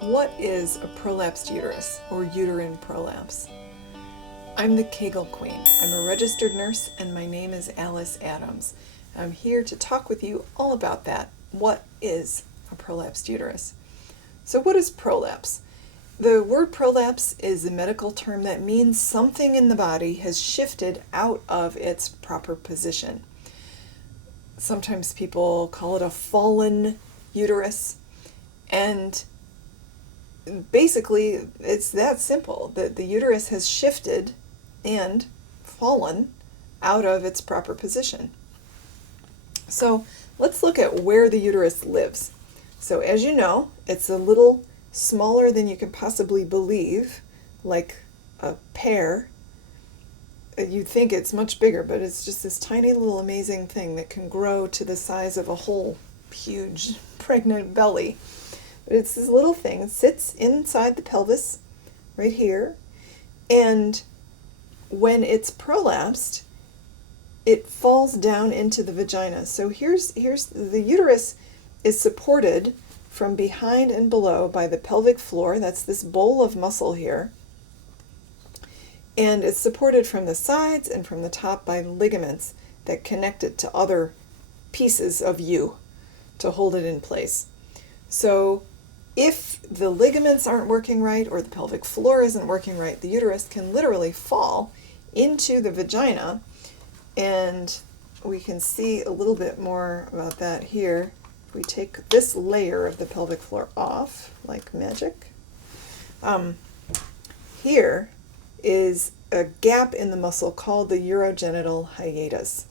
What is a prolapsed uterus or uterine prolapse? I'm the Kegel Queen. I'm a registered nurse and my name is Alice Adams. I'm here to talk with you all about that. What is a prolapsed uterus? So what is prolapse? The word prolapse is a medical term that means something in the body has shifted out of its proper position. Sometimes people call it a fallen uterus, and basically it's that simple, that the uterus has shifted and fallen out of its proper position. So let's look at where the uterus lives. So as you know, it's a little smaller than you can possibly believe, like a pear. You'd think it's much bigger, but it's just this tiny little amazing thing that can grow to the size of a whole huge pregnant belly. But it's this little thing. It sits inside the pelvis, right here, and when it's prolapsed, it falls down into the vagina. So here's the uterus is supported from behind and below by the pelvic floor. That's this bowl of muscle here. And it's supported from the sides and from the top by ligaments that connect it to other pieces of you to hold it in place. So if the ligaments aren't working right or the pelvic floor isn't working right, the uterus can literally fall into the vagina. And we can see a little bit more about that here. If we take this layer of the pelvic floor off, like magic, here is a gap in the muscle called the urogenital hiatus.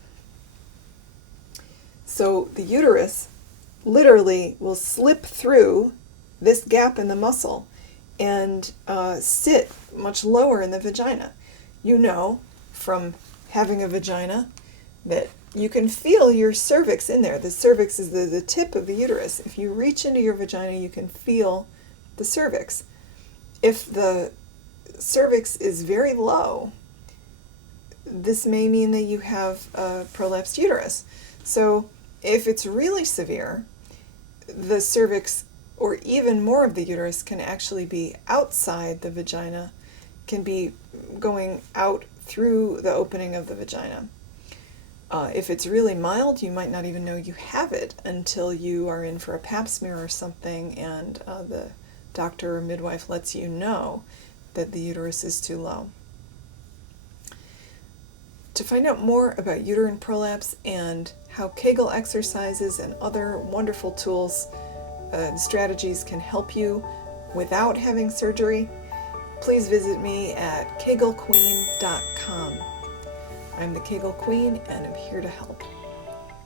So the uterus literally will slip through this gap in the muscle and sit much lower in the vagina. You know from having a vagina that you can feel your cervix in there. The cervix is the tip of the uterus. If you reach into your vagina, you can feel the cervix. If the cervix is very low, this may mean that you have a prolapsed uterus. So if it's really severe, the cervix or even more of the uterus can actually be outside the vagina, can be going out through the opening of the vagina. If it's really mild, you might not even know you have it until you are in for a pap smear or something and the doctor or midwife lets you know that the uterus is too low. To find out more about uterine prolapse and how Kegel exercises and other wonderful tools and strategies can help you without having surgery, please visit me at kegelqueen.com. I'm the Kegel Queen and I'm here to help.